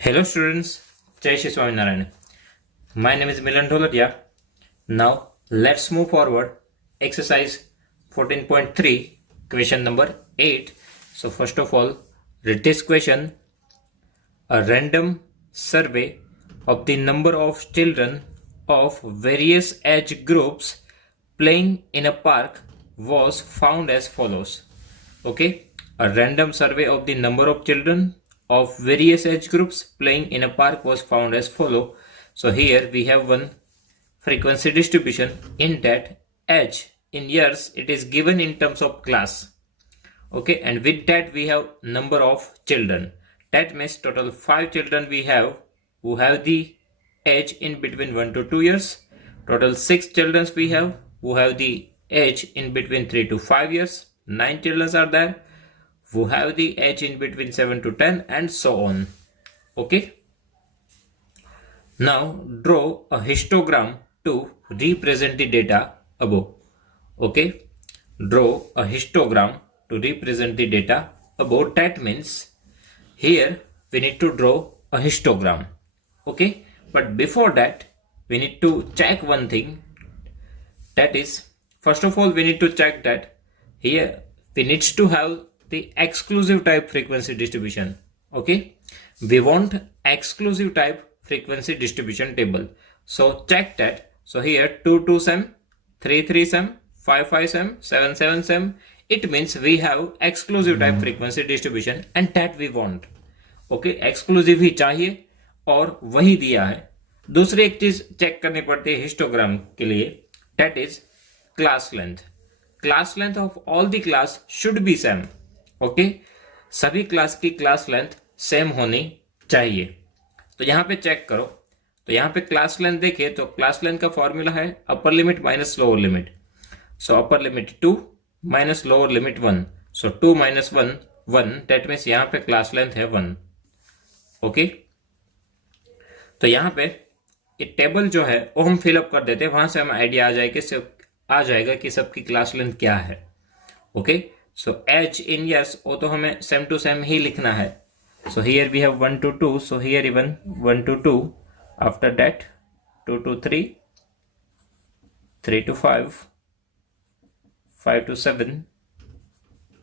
Hello students, Jai Shri Swaminarayan. My name is Milan Dholatia. Now let's move forward. Exercise 14.3, question number 8. So first of all, read this question. A random survey of the number of children of various age groups playing in a park was found as follows. Okay, a random survey of the number of children of various age groups playing in a park was found as follow. So here we have one frequency distribution. In that age in years it is given in terms of class. Okay, and with that we have number of children. That means total 5 children we have who have the age in between 1 to 2 years. Total 6 children we have who have the age in between 3 to 5 years. 9 children are there who have the age in between 7 to 10 and so on. Okay. Now draw a histogram to represent the data above. Okay. Draw a histogram to represent the data above. That means here we need to draw a histogram. Okay. But before that we need to check one thing. That is, first of all we need to check that here we need to have the exclusive type frequency distribution. Okay, we want exclusive type frequency distribution table. So check that. So here 2 2 sem, 3 3 sem, 5 5 sem, 7 7 sem. It means we have exclusive type frequency distribution and that we want. Okay, exclusive ही चाहिए और वही दिया है. दूसरी एक चीज check करनी पड़ती है हिस्टोग्राम के लिए. That is class length. Class length of all the class should be same. Okay, सभी क्लास की क्लास लेंथ सेम होनी चाहिए. तो यहां पे चेक करो. तो यहां पे क्लास लेंथ देखे तो क्लास लेंथ का फॉर्मूला है upper limit minus lower limit. So upper limit 2 minus lower limit 1. So 2 minus 1 1. That means यहां पे क्लास लेंथ है 1. ओके, तो यहां पे ये टेबल जो है वो हम फिलअप कर देते हैं. वहां से हमें आइडिया आ जाएगा कि सबकी क्लास लेंथ क्या है. Okay, so h in years वो तो हमें सेम टू सेम ही लिखना है. so here we have 1 to 2, so here even 1 to 2. after that 2 to 3, 3 to 5, 5 to 7,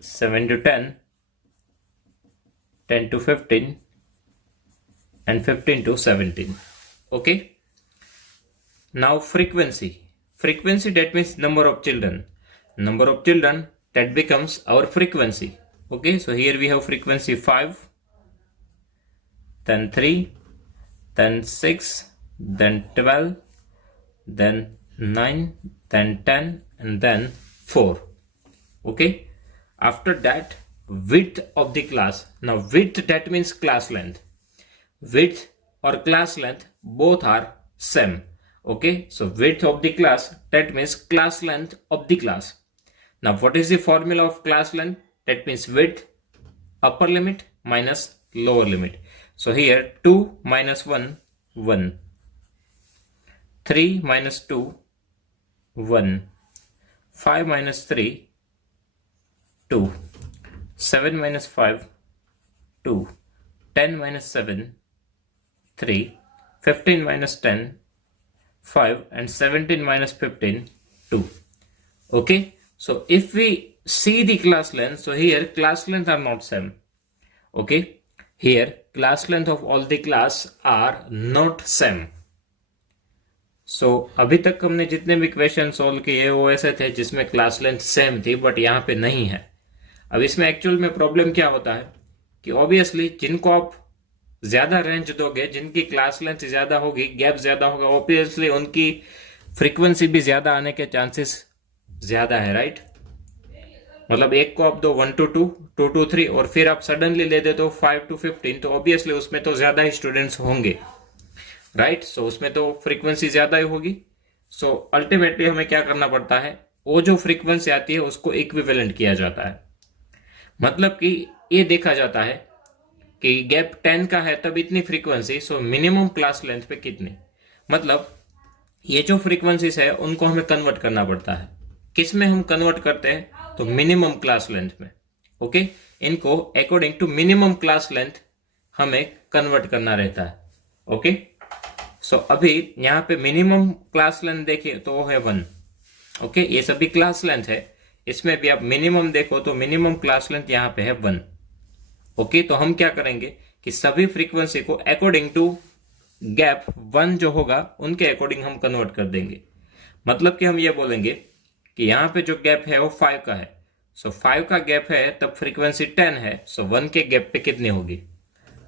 7 to 10, 10 to 15 and 15 to 17. okay, now frequency that means number of children that becomes our frequency. Okay, so here we have frequency 5, then 3, then 6, then 12, then 9, then 10 and then 4. Okay, after that width of the class. Now width that means class length. Width or class length both are same. Okay, so width of the class that means class length of the class. Now what is the formula of class length? That means width upper limit minus lower limit. So here 2 minus 1 1, 3 minus 2 1, 5 minus 3 2, 7 minus 5 2, 10 minus 7 3, 15 minus 10 5 and 17 minus 15 2. Okay, so if we see the class length, so here class length are not same. Okay, here class length of all the class are not same. So अभी तक हमने जितने भी question solve किए वो ऐसे थे जिसमें क्लास लेंथ सेम थी, बट यहाँ पे नहीं है. अब इसमें एक्चुअल में प्रॉब्लम क्या होता है कि ऑब्वियसली जिनको आप ज्यादा रेंज दोगे, जिनकी क्लास लेंथ ज्यादा होगी, गैप ज्यादा होगा, ऑब्वियसली उनकी फ्रीक्वेंसी भी ज्यादा आने के चांसेस ज्यादा है. राइट, मतलब एक को आप दो 1 to 2, 2 to 3 और फिर आप सडनली ले देते हो 5 to 15, तो ऑब्वियसली उसमें तो ज्यादा ही स्टूडेंट्स होंगे. राइट, सो उसमें तो फ्रीक्वेंसी ज्यादा ही होगी. सो अल्टीमेटली हमें क्या करना पड़ता है, वो जो फ्रीक्वेंसी आती है उसको इक्विवेलेंट किया जाता है. मतलब कि ये देखा जाता है कि गैप 10 का है तब इतनी frequency, so minimum class length पे कितनी. मतलब ये जो फ्रीक्वेंसीज है उनको हमें कन्वर्ट करना पड़ता है. किस में हम कन्वर्ट करते हैं, तो मिनिमम क्लास लेंथ में. ओके, इनको according to minimum class length हमें कन्वर्ट करना रहता है। ओके, सो अभी यहाँ पे मिनिमम क्लास लेंथ देखिए तो वो है 1। ओके, ये सभी क्लास लेंथ है, इसमें भी आप मिनिमम देखो तो मिनिमम क्लास लेंथ यहाँ पे है 1। ओके, तो हम क्या करेंगे कि सभी फ्रीक्वेंसी को अकॉर्डिंग टू गैप 1 जो होगा उनके अकॉर्डिंग हम कन्वर्ट कर देंगे। मतलब कि हम ये बोलेंगे कि यहाँ पे जो गैप है वो 5 का है, सो 5 का गैप है तब फ्रीक्वेंसी 10 है, सो 1 के गैप पे कितनी होगी,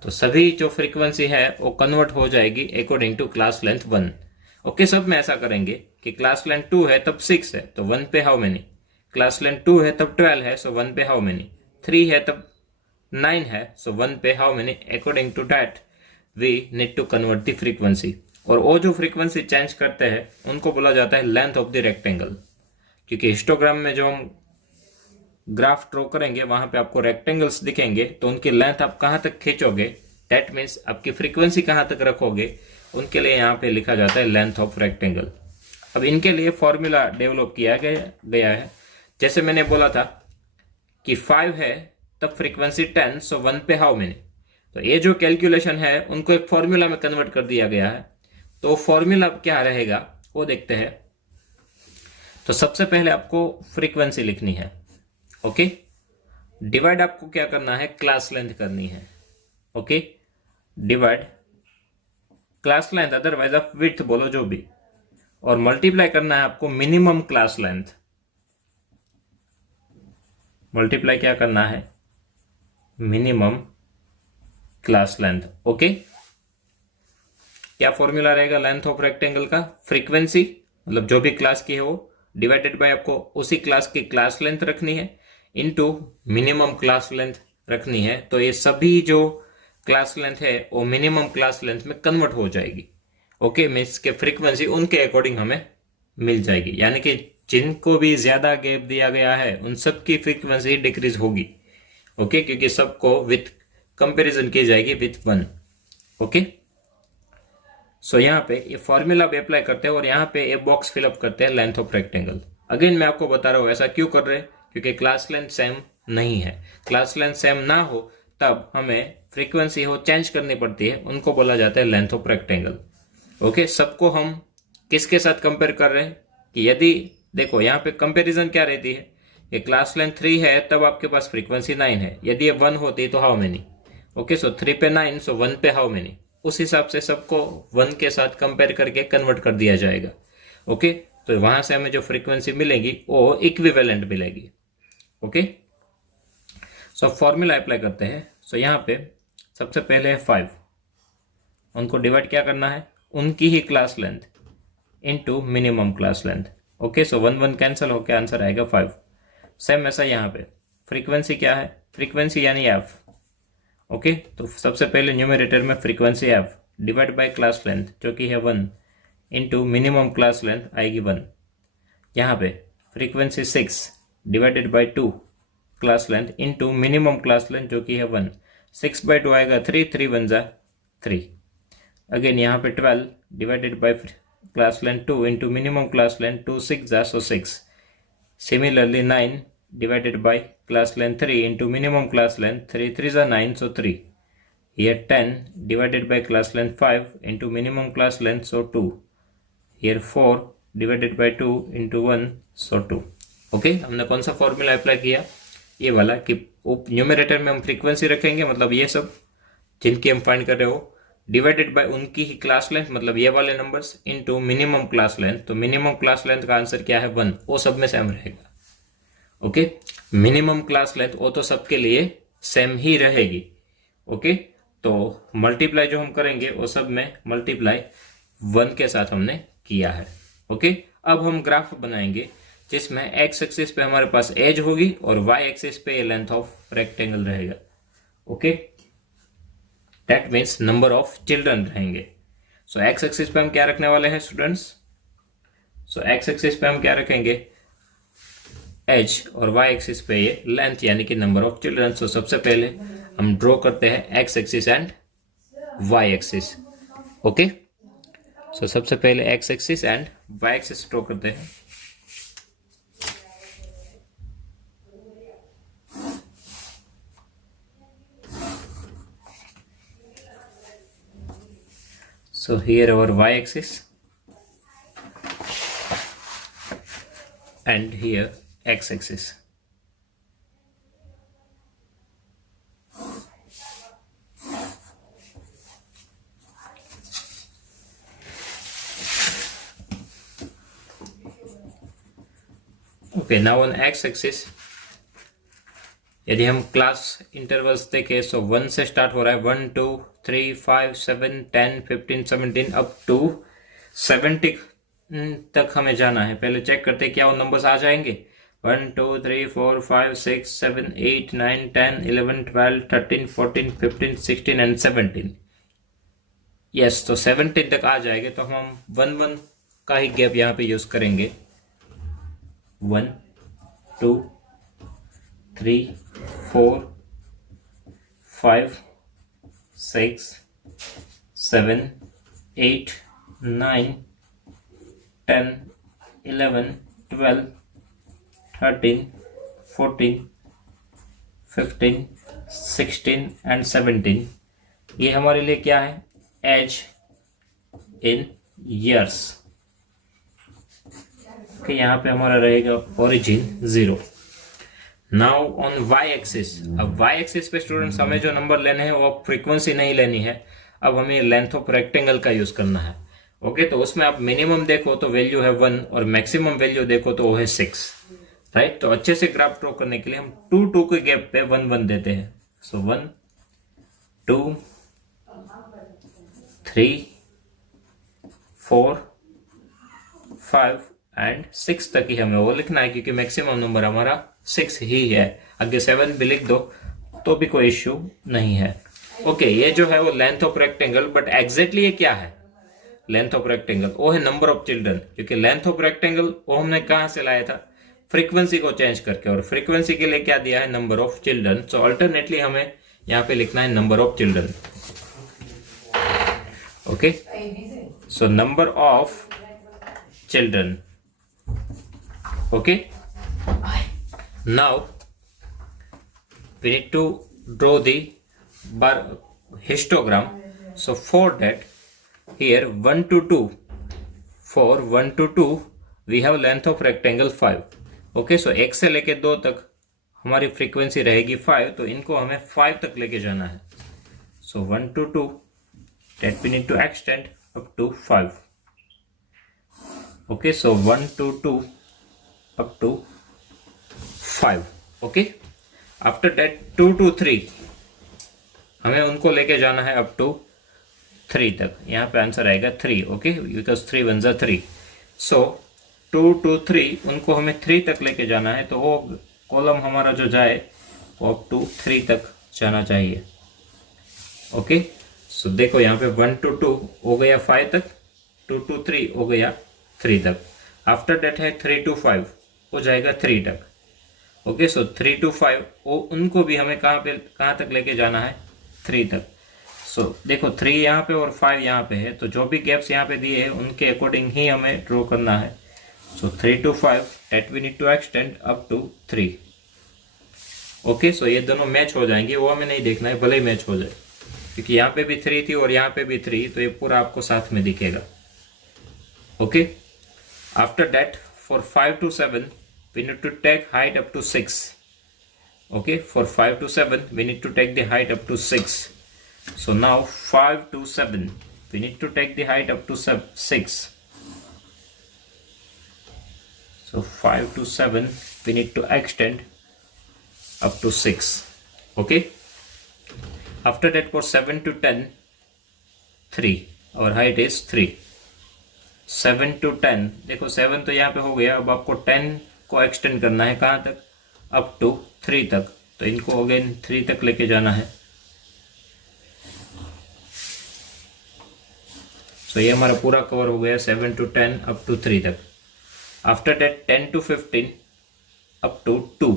तो सभी जो फ्रीक्वेंसी है वो कन्वर्ट हो जाएगी according to class length 1। Okay, सब में ऐसा करेंगे कि क्लास लेंथ 2 है तब 6 है तो 1 पे हाउ मेनी, क्लास लेंथ 2 है तब 12 है सो 1 पे हाउ मेनी, 3 है तब 9 है सो 1 पे how many, according to that we need to convert the frequency. और वो जो फ्रीक्वेंसी चेंज करते हैं उनको बोला जाता है लेंथ ऑफ द रेक्टेंगल, क्योंकि हिस्टोग्राम में जो हम ग्राफ ड्रॉ करेंगे वहां पे आपको रेक्टेंगल्स दिखेंगे, तो उनकी लेंथ आप कहां तक खींचोगे, दैट मीन्स आपकी फ्रीक्वेंसी कहां तक रखोगे, उनके लिए यहाँ पे लिखा जाता है लेंथ ऑफ रेक्टेंगल। अब इनके लिए फॉर्मूला डेवलप किया गया है। जैसे मैंने बोला था कि 5 है तब फ्रीक्वेंसी 10, सो 1 पे हाउ मेनी, तो ये जो कैलकुलेशन है उनको एक फॉर्मूला में कन्वर्ट कर दिया गया है। तो फॉर्मूला क्या रहेगा वो देखते हैं। तो सबसे पहले आपको फ्रीक्वेंसी लिखनी है। ओके, डिवाइड आपको क्या करना है, क्लास लेंथ करनी है। Okay, divide class length, otherwise आप विड्थ बोलो जो भी, और मल्टीप्लाई करना है आपको मिनिमम क्लास लेंथ। मल्टीप्लाई क्या करना है, मिनिमम क्लास लेंथ। ओके, क्या फॉर्मूला रहेगा लेंथ ऑफ रेक्टेंगल का, फ्रीक्वेंसी मतलब जो भी क्लास की है वो, डिवाइडेड बाय आपको उसी क्लास की क्लास लेंथ रखनी है, इनटू मिनिमम क्लास लेंथ रखनी है। तो ये सभी जो क्लास लेंथ है वो मिनिमम क्लास लेंथ में कन्वर्ट हो जाएगी। ओके, मीन्स के फ्रीक्वेंसी उनके अकॉर्डिंग हमें मिल जाएगी, यानी कि जिनको भी ज्यादा गैप दिया गया है उन सब की फ्रीक्वेंसी डिक्रीज होगी। ओके, क्योंकि सबको विथ कंपैरिजन की जाएगी विथ 1। ओके, सो यहाँ पे ये फॉर्मूला भी अप्लाई करते हैं और यहाँ पे ये बॉक्स फिलअप करते हैं लेंथ ऑफ रेक्टेंगल। अगेन मैं आपको बता रहा हूँ ऐसा क्यों कर रहे हैं, क्योंकि क्लास लेंथ सेम नहीं है। क्लास लेंथ सेम ना हो तब हमें फ्रीक्वेंसी हो चेंज करनी पड़ती है, उनको बोला जाता है लेंथ ऑफ रेक्टेंगल। ओके, सबको हम किसके साथ कंपेयर कर रहे हैं कि यदि देखो यहाँ पे कंपेरिजन क्या रहती है, ये क्लास लेंथ 3 है तब आपके पास फ्रीक्वेंसी 9 है, यदि ये 1 होती तो हाउ मेनी। ओके, सो 3 पे 9, सो 1 पे हाउ मेनी, उस हिसाब से सबको 1 के साथ कंपेयर करके कन्वर्ट कर दिया जाएगा। ओके, तो वहां से हमें जो फ्रीक्वेंसी मिलेगी वो इक्विवेलेंट मिलेगी। ओके, सो फॉर्मूला अप्लाई करते हैं। सो यहाँ पे सबसे पहले है 5, उनको डिवाइड क्या करना है, उनकी ही class length into minimum class length. Okay, so 1 1 cancel होकर आंसर आएगा 5। सेम ऐसा यहाँ पे फ्रीक्वेंसी क्या है, फ्रीक्वेंसी यानी एफ। ओके, तो सबसे पहले न्यूमरेटर में frequency F divide by class length जो कि है 1 इंटू मिनिमम क्लास लेंथ आएगी 1। यहाँ पे frequency 6 divided by 2 class length into minimum class length जो कि है 1, 6 बाय 2 आएगा 3, 3 1 जा 3। अगेन यहाँ पे 12 divided by class length 2 into minimum class length 2 6 जा सो 6। Similarly 9 divided by class length 3 into minimum class length 3 3 is 9 so 3. Here 10 divided by class length 5 into minimum class length so 2. Here 4 divided by 2 into 1 so 2. Okay, हमने कौन सा formula apply किया, ये वाला कि numerator में हम फ्रीक्वेंसी रखेंगे, मतलब ये सब जिनकी हम फाइंड कर रहे हो, डिवाइडेड बाय उनकी ही क्लास लेंथ मतलब ये वाले numbers into minimum class length. तो मिनिमम क्लास लेंथ का आंसर क्या है 1, वो सब में सेम रहेगा। ओके, मिनिमम क्लास लेंथ वो तो सबके लिए सेम ही रहेगी। ओके, तो मल्टीप्लाई जो हम करेंगे वो सब में मल्टीप्लाई 1 के साथ हमने किया है। ओके, अब हम ग्राफ बनाएंगे जिसमें एक्स एक्सिस पे हमारे पास एज होगी और वाई एक्सिस पे लेंथ ऑफ रेक्टेंगल रहेगा। Okay, that means number of children रहेंगे। सो एक्स एक्सिस पे हम क्या रखने वाले हैं स्टूडेंट्स, सो एक्स एक्सिस पे हम क्या रखेंगे एज और वाई एक्सिस पे ये लेंथ यानी कि नंबर ऑफ चिल्ड्रन। सो सबसे पहले हम ड्रॉ करते हैं X axis and Y axis. Okay, so सबसे पहले X axis and Y axis draw करते हैं। So here our y-axis and here x-axis. Okay, now on x-axis यदि हम क्लास इंटरवल्स देखें सो 1 से स्टार्ट हो रहा है 1 2 3 5 7 10 15 17 अप टू 70 तक हमें जाना है। पहले चेक करते हैं क्या वो नंबर्स आ जाएंगे। 1 2 3 4 5 6 7 8 9 10 11 12 13 14 15 16 एंड 17। यस, तो 17 तक आ जाएंगे तो हम 1 1 का ही गैप यहाँ पे यूज करेंगे। 1 2 3 4 5 6 7 8 9 10 11 12 13 14 15 16 एंड 17। ये हमारे लिए क्या है? Age in years. कि यहाँ पे हमारा रहेगा origin 0। Now on Y axis, अब वाई एक्सिस पे स्टूडेंट्स हमें जो नंबर लेने हैं वो फ्रीक्वेंसी नहीं लेनी है, अब हमें लेंथ ऑफ रेक्टेंगल का यूज करना है। ओके, तो उसमें आप मिनिमम देखो तो वैल्यू है 1 और मैक्सिमम वैल्यू देखो तो वो है 6, राइट। तो अच्छे से ग्राफ ड्रॉ करने के लिए हम 2 2 के गैप पे 1 1 देते हैं। सो 1 2 3 4 5 एंड 6 तक ही हमें वो लिखना है क्योंकि मैक्सिमम नंबर हमारा 6 ही है। आगे 7 भी लिख दो तो भी कोई इश्यू नहीं है। ओके, ये जो है वो length of rectangle, but exactly ये क्या है? लेंथ ऑफ रेक्टेंगल वो है नंबर ऑफ चिल्ड्रन, क्योंकि लेंथ ऑफ रेक्टेंगल वो हमने कहां से लाया था? फ्रीक्वेंसी को चेंज करके, और फ्रीक्वेंसी के लिए क्या दिया है? Number of children. So alternately हमें यहाँ पे लिखना है number of children. Okay, so number of children. Okay, now we need to draw the bar histogram. So for that, here 1 to 2, for 1 to 2 we have length of rectangle 5. Okay, so 1 से लेके 2 तक हमारी frequency रहेगी 5, तो इनको हमें 5 तक लेके जाना है। So 1 to 2 that we need to extend up to 5. Okay, so 1 to 2 up to 5. Okay, after that 2 to 3 हमें उनको लेके जाना है अप टू 3 तक। यहाँ पे आंसर आएगा 3। ओके, बिकॉज 3 1 जा 3। सो 2 to 3 उनको हमें 3 तक लेके जाना है, तो वो कॉलम हमारा जो जाए वो अप टू 3 तक जाना चाहिए। ओके, सो देखो यहाँ पे 1 to 2 हो गया 5 तक, 2 to 3 हो गया 3 तक। आफ्टर दैट है 3 to 5 हो जाएगा 3 तक। ओके, सो 3 to 5 वो उनको भी हमें कहाँ तक लेके जाना है? 3 तक। सो देखो 3 यहाँ पे और 5 यहाँ पे है, तो जो भी गैप्स यहाँ पे दिए हैं उनके अकॉर्डिंग ही हमें ड्रॉ करना है। So 3 to 5 that we need to extend up to 3। Okay, so ये दोनों मैच हो जाएंगे, वो हमें नहीं देखना है, भले ही मैच हो जाए, क्योंकि यहाँ पे भी 3 थी और यहाँ पे भी 3, तो ये पूरा आपको साथ में दिखेगा। Okay, after that for 5 to 7 we need to take height up to 6. Okay, for 5 to 7 we need to take the height up to 6. So now 5 to 7 we need to take the height up to 6. So 5 to 7 we need to extend up to 6. Okay, after that for 7 to 10 3, our height is 3. 7 to 10 देखो 7 तो यहाँ पे हो गया, अब आपको 10 को extend करना है कहाँ तक? अप टू 3 तक, तो इनको अगेन 3 तक लेके जाना है। सो ये हमारा पूरा कवर हो गया 7 to 10 अप टू 3 तक। After that 10 to 15 up to 2।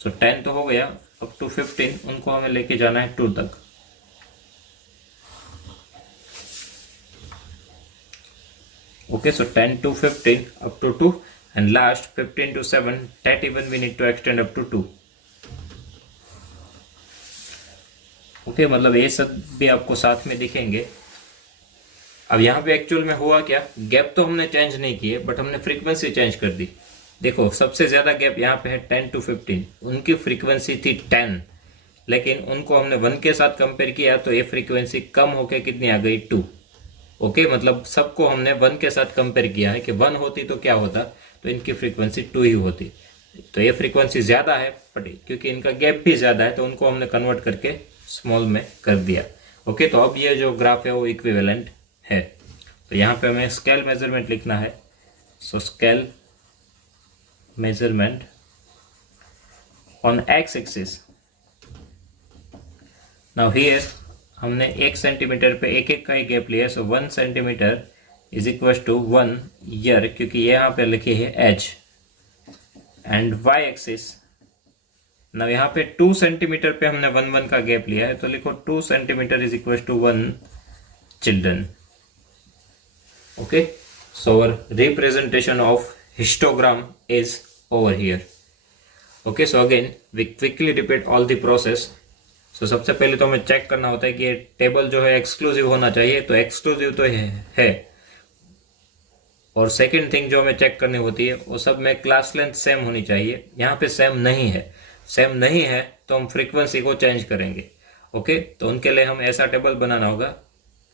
So 10 तो हो गया, अप टू 15 उनको हमें लेके जाना है 2 तक। Okay, so 10 to 15 up to 2 and last 15 to 7 that even we need to extend up to 2. Okay, मतलब ये सब भी आपको साथ में दिखेंगे। अब यहाँ पे एक्चुअल में हुआ क्या, गैप तो हमने चेंज नहीं किए बट हमने फ्रीक्वेंसी चेंज कर दी। देखो सबसे ज्यादा गैप यहाँ पे है 10 to 15, उनकी फ्रीक्वेंसी थी 10, लेकिन उनको हमने 1 के साथ कंपेयर किया तो ये फ्रीक्वेंसी कम होके कितनी आ गई 2। ओके, मतलब सबको हमने 1 के साथ कंपेयर किया है कि 1 होती तो क्या होता, तो इनकी फ्रीक्वेंसी 2 ही होती। तो ये फ्रीक्वेंसी ज्यादा है बट क्योंकि इनका गैप भी ज्यादा है तो उनको हमने कन्वर्ट करके स्मॉल में कर दिया। ओके, तो अब ये जो ग्राफ है वो इक्विवेलेंट है। तो यहाँ पे हमें स्केल मेजरमेंट लिखना है। So scale measurement on X axis. Now here हमने 1 सेंटीमीटर पे एक का ही गैप लिया। So 1 centimetre is equal to 1 year, क्योंकि यहाँ पे लिखी है एच। एंड वाई एक्सिस, ना यहाँ पे 2 सेंटीमीटर पे हमने 1 का गैप लिया है तो लिखो 2 centimetre is equal to 1 children. Okay, so our representation of histogram is over here. Okay, so again we quickly repeat all the process. So सबसे पहले तो हमें चेक करना होता है कि ये टेबल जो है एक्सक्लूसिव होना चाहिए, तो एक्सक्लूसिव तो है। और सेकंड थिंग जो हमें चेक करनी होती है वो सब में क्लास लेंथ सेम होनी चाहिए। यहाँ पे सेम नहीं है, सेम नहीं है तो हम फ्रीक्वेंसी को चेंज करेंगे। ओके, तो उनके लिए हम ऐसा टेबल बनाना होगा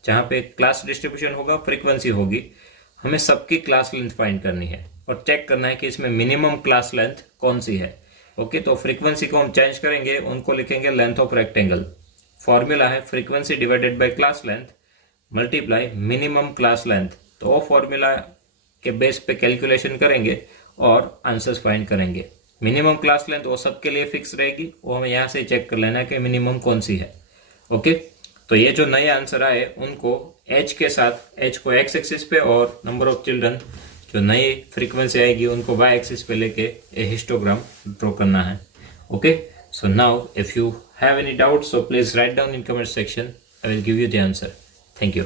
जहाँ पे क्लास डिस्ट्रीब्यूशन होगा, फ्रीक्वेंसी होगी, हमें सबकी क्लास लेंथ फाइंड करनी है और चेक करना है कि इसमें मिनिमम क्लास लेंथ कौन सी है। ओके, तो फ्रीक्वेंसी को हम चेंज करेंगे, उनको लिखेंगे लेंथ ऑफ रेक्टेंगल। फॉर्मूला है frequency divided by class length multiply minimum class length. तो वो फॉर्मूला के बेस पे कैलकुलेशन करेंगे और आंसर्स फाइंड करेंगे। मिनिमम क्लास लेंथ वो सबके लिए फिक्स रहेगी, वो हमें यहाँ से चेक कर लेना है कि मिनिमम कौन सी है। ओके, तो ये जो नए आंसर आए उनको एच के साथ, एच को एक्स एक्सिस पे और नंबर ऑफ चिल्ड्रन जो नई फ्रीक्वेंसी आएगी उनको वाई एक्सिस पे लेके ए हिस्टोग्राम ड्रॉ करना है। Okay, so now if you have any doubt so please write down in comment section, I will give you the answer. Thank you.